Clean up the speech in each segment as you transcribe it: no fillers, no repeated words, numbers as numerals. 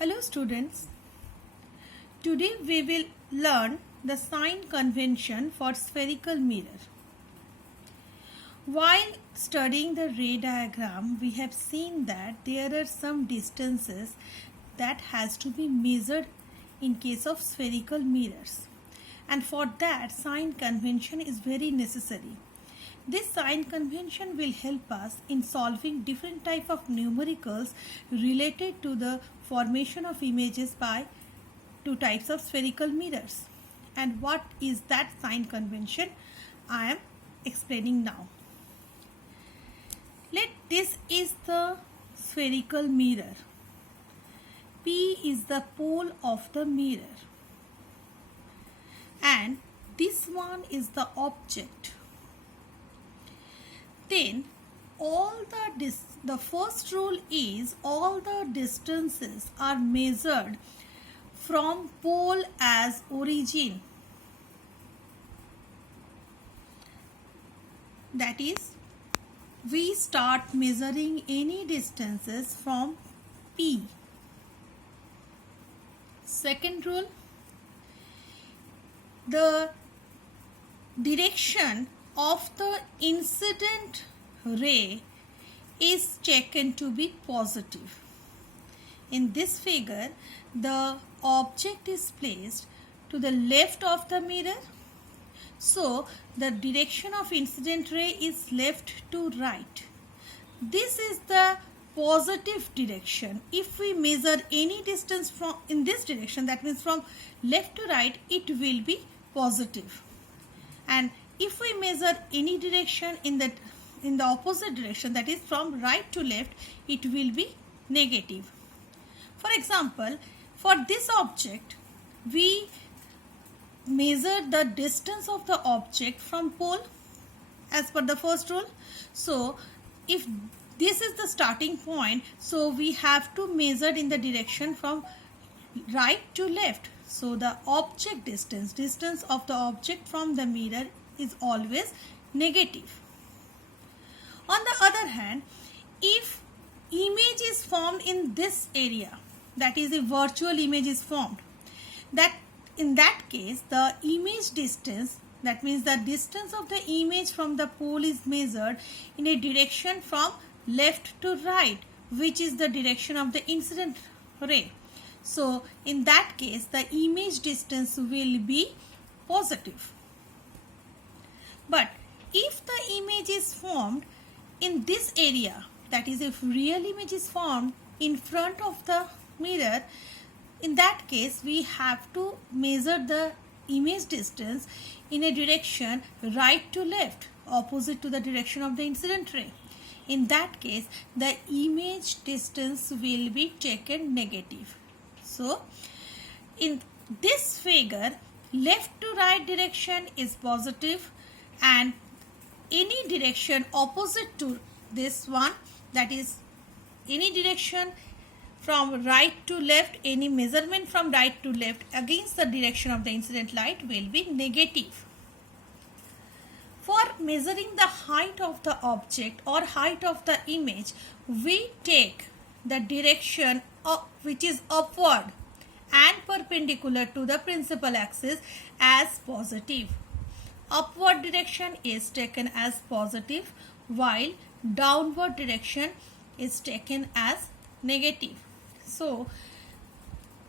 Hello students, today we will learn the sign convention for spherical mirror. While studying the ray diagram, we have seen that there are some distances that has to be measured in case of spherical mirrors, and for that sign convention is very necessary. This sign convention will help us in solving different type of numericals related to the formation of images by two types of spherical mirrors. And what is that sign convention? I am explaining now. This is the spherical mirror. P is the pole of the mirror. And this one is the object. Then the first rule is all the distances are measured from pole as origin. That is, we start measuring any distances from P. Second rule, the direction of the incident ray is taken to be positive. In this figure, the object is placed to the left of the mirror. So, the direction of incident ray is left to right. This is the positive direction. If we measure any distance from in this direction, that means from left to right, it will be positive. And if we measure any direction in the opposite direction, that is from right to left, it will be negative. For example, for this object, we measure the distance of the object from pole as per the first rule. So, if this is the starting point, so we have to measure in the direction from right to left. So, the object distance of the object from the mirror is always negative. On the other hand, if image is formed in this area, that is a virtual image is formed, that in that case the image distance, that means the distance of the image from the pole is measured in a direction from left to right, which is the direction of the incident ray. So in that case the image distance will be positive. But if the image is formed in this area, that is if real image is formed in front of the mirror, in that case we have to measure the image distance in a direction right to left, opposite to the direction of the incident ray. In that case the image distance will be taken negative. So in this figure, left to right direction is positive, and any direction opposite to this one, that is any direction from right to left, any measurement from right to left against the direction of the incident light will be negative. For measuring the height of the object or height of the image, we take the direction which is upward and perpendicular to the principal axis as positive. Upward direction is taken as positive, while downward direction is taken as negative. So,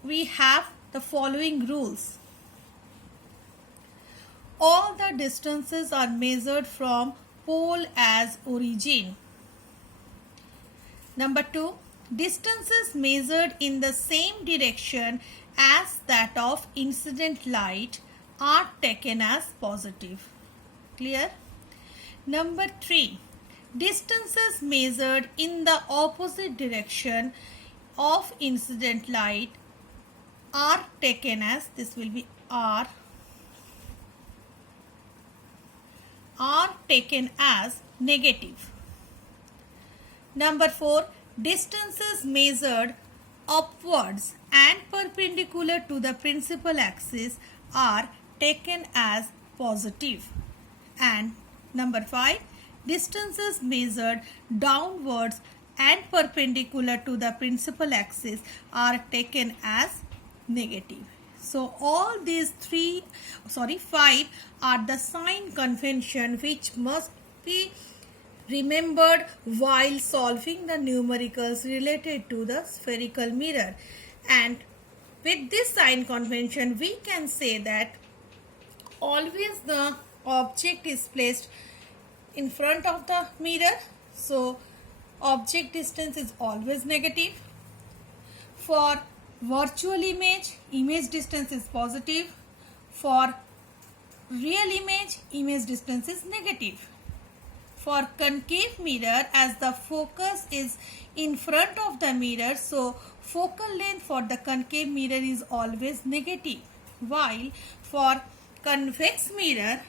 we have the following rules. All the distances are measured from pole as origin. Number 2, distances measured in the same direction as that of incident light are taken as positive. Clear? Number 3, distances measured in the opposite direction of incident light are taken as, this will be R, are taken as negative. Number 4, distances measured upwards and perpendicular to the principal axis are taken as positive. And number 5, distances measured downwards and perpendicular to the principal axis are taken as negative. So all these five are the sign convention which must be remembered while solving the numericals related to the spherical mirror. And with this sign convention, we can say that always the object is placed in front of the mirror. So object distance is always negative. For virtual image distance is positive. For real image distance is negative. For concave mirror, as the focus is in front of the mirror, so focal length for the concave mirror is always negative. While for convex mirror,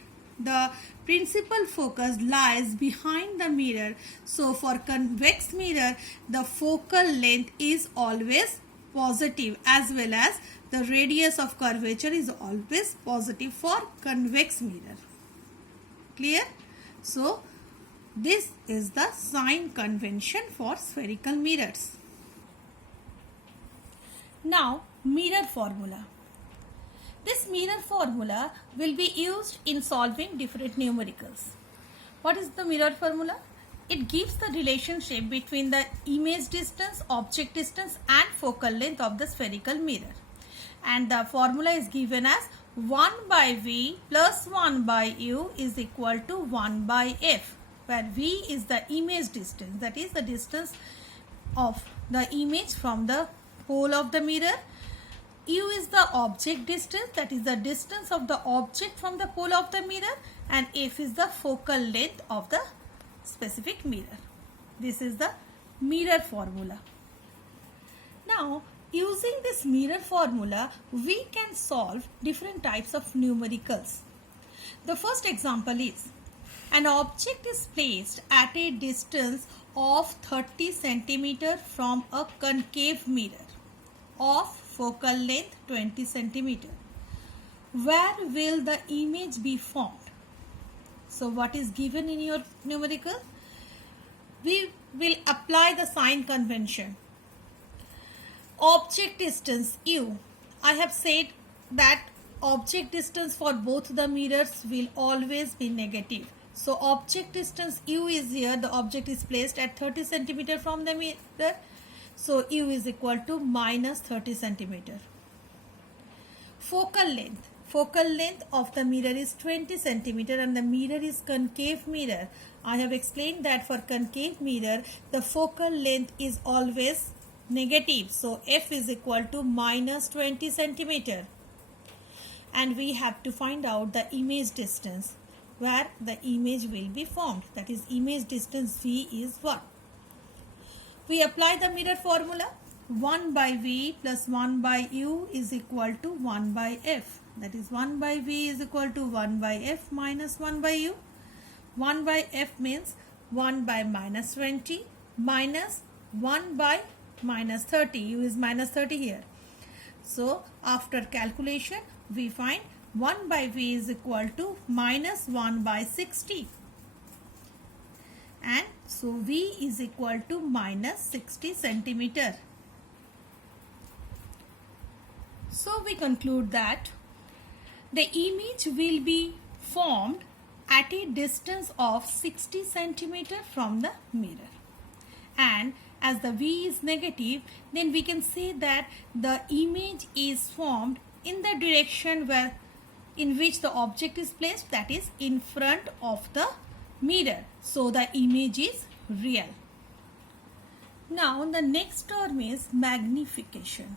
the principal focus lies behind the mirror. So for convex mirror, the focal length is always positive, as well as the radius of curvature is always positive for convex mirror. Clear? So this is the sign convention for spherical mirrors. Now, mirror formula. This mirror formula will be used in solving different numericals. What is the mirror formula? It gives the relationship between the image distance, object distance and focal length of the spherical mirror. And the formula is given as 1 by V plus 1 by U is equal to 1 by F, where V is the image distance, that is the distance of the image from the pole of the mirror. U is the object distance, that is the distance of the object from the pole of the mirror, and F is the focal length of the specific mirror. This is the mirror formula. Now, using this mirror formula, we can solve different types of numericals. The first example is, an object is placed at a distance of 30 cm from a concave mirror of focal length 20 cm. Where will the image be formed? So what is given in your numerical? We will apply the sign convention. Object distance U. I have said that object distance for both the mirrors will always be negative. So object distance U is here. The object is placed at 30 cm from the mirror. So U is equal to minus 30 cm. Focal length. Focal length of the mirror is 20 cm and the mirror is concave mirror. I have explained that for concave mirror, the focal length is always negative. So F is equal to minus 20 cm. And we have to find out the image distance, where the image will be formed. That is, image distance V is what? We apply the mirror formula. 1 by V plus 1 by U is equal to 1 by F. That is, 1 by V is equal to 1 by F minus 1 by U. 1 by F means 1 by minus 20 minus 1 by minus 30. U is minus 30 here. So after calculation, we find 1 by V is equal to minus 1 by 60. And so V is equal to minus 60 centimeter. So we conclude that the image will be formed at a distance of 60 centimeter from the mirror. And as the V is negative, then we can say that the image is formed in the direction in which the object is placed, that is in front of the mirror. So the image is real. Now the next term is magnification.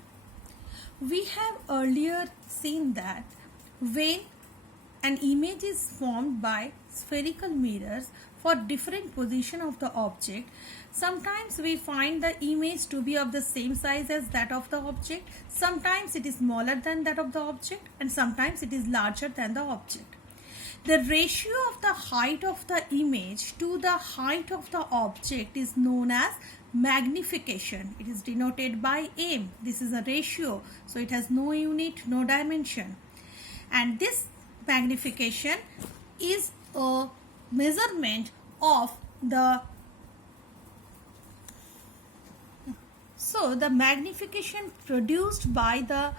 We have earlier seen that when an image is formed by spherical mirrors for different position of the object, sometimes we find the image to be of the same size as that of the object, sometimes it is smaller than that of the object, and sometimes it is larger than the object. The ratio of the height of the image to the height of the object is known as magnification. It is denoted by m. This is a ratio, so it has no unit, no dimension. And this magnification is a measurement of the So the magnification produced by the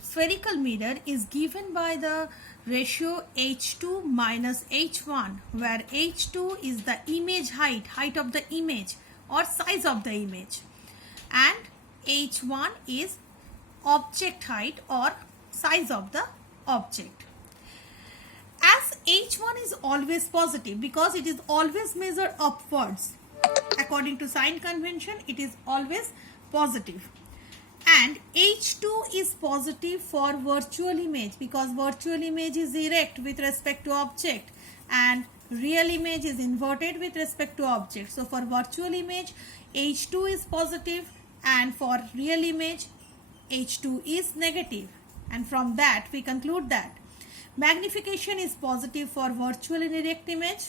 spherical mirror is given by the ratio h2 minus h1, where h2 is the image height of the image or size of the image, and h1 is object height or size of the object. As h1 is always positive because it is always measured upwards, according to sign convention it is always positive, and h2 is positive for virtual image because virtual image is erect with respect to object and real image is inverted with respect to object. So for virtual image h2 is positive and for real image h2 is negative, and from that we conclude that magnification is positive for virtual and erect image,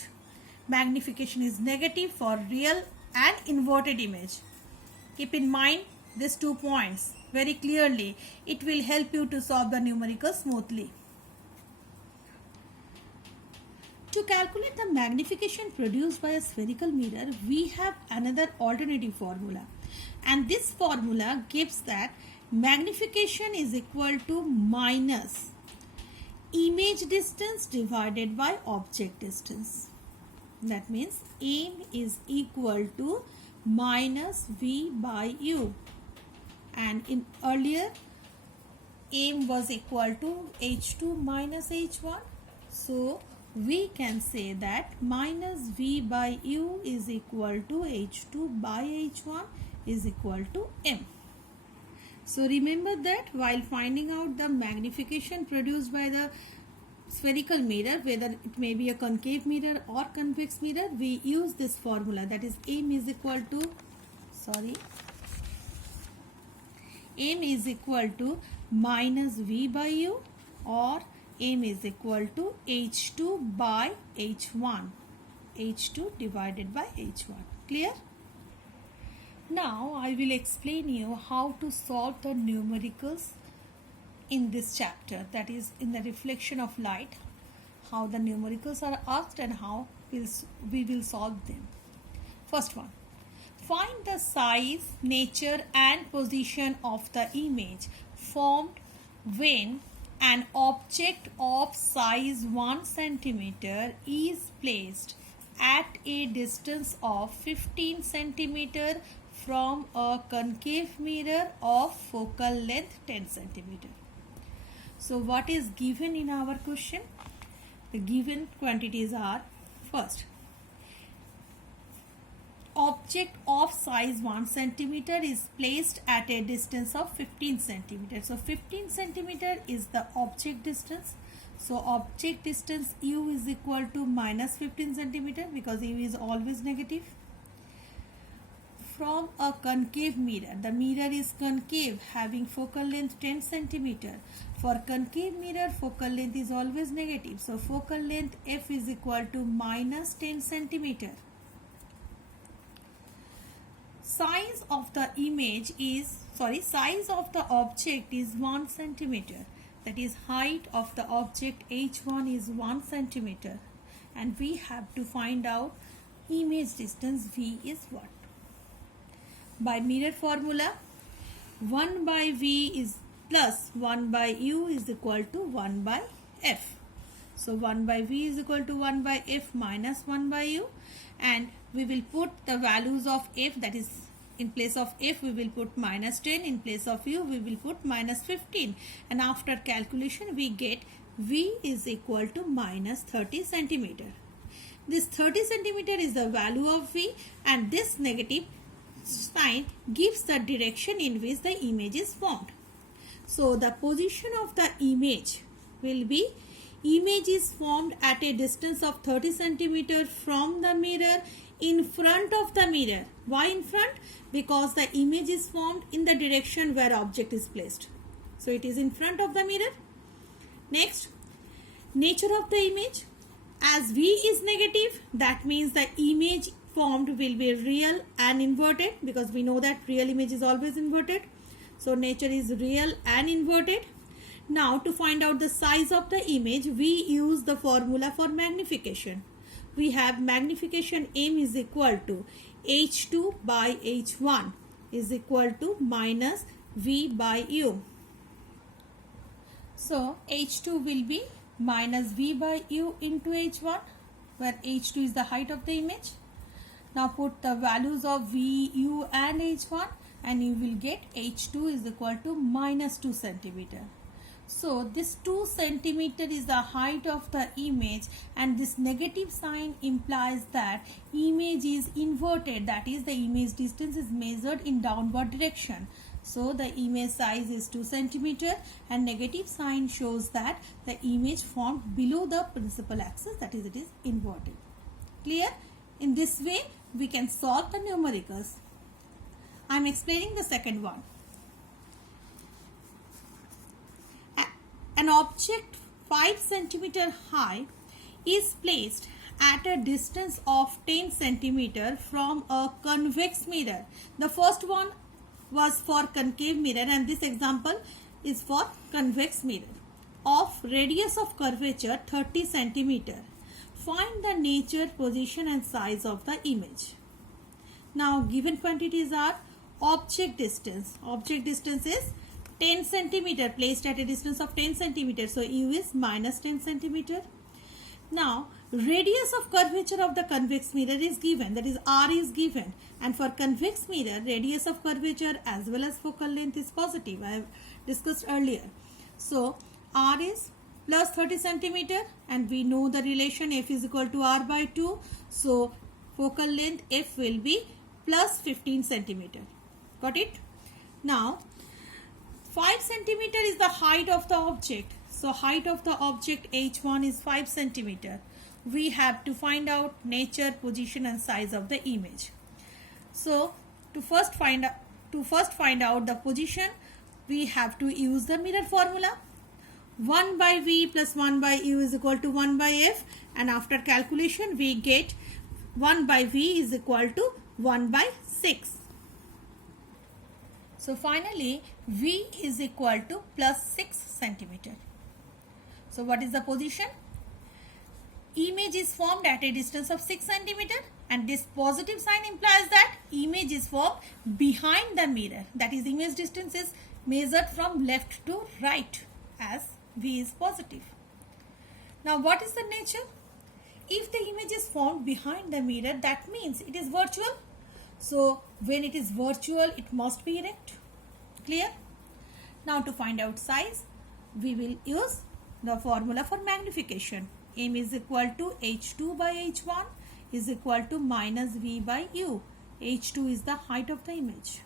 magnification is negative for real and inverted image. Keep in mind these 2 points very clearly. It will help you to solve the numerical smoothly. To calculate the magnification produced by a spherical mirror, we have another alternative formula, and this formula gives that magnification is equal to minus image distance divided by object distance. That means aim is equal to minus v by u, and in earlier aim was equal to h2 minus h1, so we can say that minus v by u is equal to h2 by h1 is equal to m. So remember that while finding out the magnification produced by the spherical mirror, whether it may be a concave mirror or convex mirror, we use this formula, that is aim is equal to minus v by u, or aim is equal to h2 by h1, h2 divided by h1. Clear? Now I will explain you how to solve the numericals in this chapter, that is in the reflection of light, how the numericals are asked and how we will solve them. First one, find the size, nature and position of the image formed when an object of size 1 centimeter is placed at a distance of 15 centimeter from a concave mirror of focal length 10 centimeter. So what is given in our question? The given quantities are, first, object of size 1 centimeter is placed at a distance of 15 centimeter. So 15 centimeter is the object distance. So object distance u is equal to minus 15 centimeter because u is always negative. From a concave mirror, the mirror is concave having focal length 10 centimeter. For concave mirror, focal length is always negative. So focal length f is equal to minus 10 centimeter. Size of the object is 1 centimeter. That is, height of the object h1 is 1 centimeter. And we have to find out image distance v is what? By mirror formula, 1 by v is plus 1 by u is equal to 1 by f. So 1 by v is equal to 1 by f minus 1 by u, and we will put the values of f, that is in place of f we will put minus 10, in place of u we will put minus 15, and after calculation we get v is equal to minus 30 centimeter. This 30 centimeter is the value of v, and this negative sign gives the direction in which the image is formed. So the position of the image will be, image is formed at a distance of 30 centimeter from the mirror in front of the mirror. Why in front? Because the image is formed in the direction where object is placed. So it is in front of the mirror. Next, nature of the image. As v is negative, that means the image formed will be real and inverted, because we know that real image is always inverted. So nature is real and inverted. Now to find out the size of the image, we use the formula for magnification. We have magnification m is equal to h2 by h1. is equal to minus V by U. So H2 will be minus V by U into H1, where H2 is the height of the image. Now put the values of V, U and H1 and you will get H2 is equal to minus 2 centimeter. So this 2 centimeter is the height of the image, and this negative sign implies that image is inverted, that is the image distance is measured in downward direction. So the image size is 2 centimeter and negative sign shows that the image formed below the principal axis, that is it is inverted. Clear? In this way we can solve the numericals. I am explaining the second one. An object 5 centimeter high is placed at a distance of 10 centimeter from a convex mirror. The first one was for concave mirror and this example is for convex mirror. Of radius of curvature 30 centimeter. Find the nature, position and size of the image. Now given quantities are object distance. Object distance is 10 centimeter placed at a distance of 10 centimeter. So U is minus 10 centimeter. Now radius of curvature of the convex mirror is given, that is R is given, and for convex mirror radius of curvature as well as focal length is positive. I have discussed earlier. So R is plus 30 centimeter and we know the relation F is equal to R by 2. So focal length F will be plus 15 centimeter. Got it? Now 5 centimeter is the height of the object. So height of the object H1 is 5 centimeter. We have to find out nature, position and size of the image. So to first find out the position, we have to use the mirror formula. 1 by V plus 1 by U is equal to 1 by F, and after calculation we get 1 by V is equal to 1 by 6. So finally V is equal to plus 6 centimeter. So what is the position? Image is formed at a distance of 6 centimeter and this positive sign implies that image is formed behind the mirror. That is, image distance is measured from left to right as V is positive. Now what is the nature? If the image is formed behind the mirror, that means it is virtual. So when it is virtual, it must be erect. Clear? Now to find out size, we will use the formula for magnification. M is equal to H2 by H1 is equal to minus V by U. H2 is the height of the image.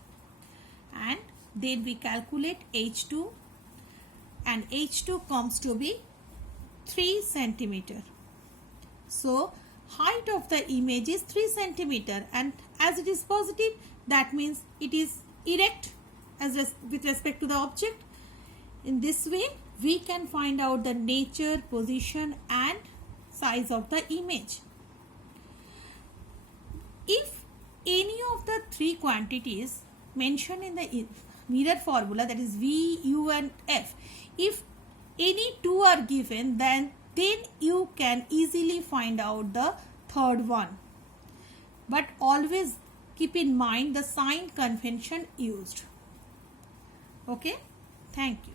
And then we calculate H2 and H2 comes to be 3 centimeter. So height of the image is 3 centimeter and as it is positive, that means it is erect with respect to the object. In this way we can find out the nature, position and size of the image. If any of the three quantities mentioned in the mirror formula, that is V, U and F, if any two are given, then you can easily find out the third one. But always keep in mind the sign convention used. Okay, thank you.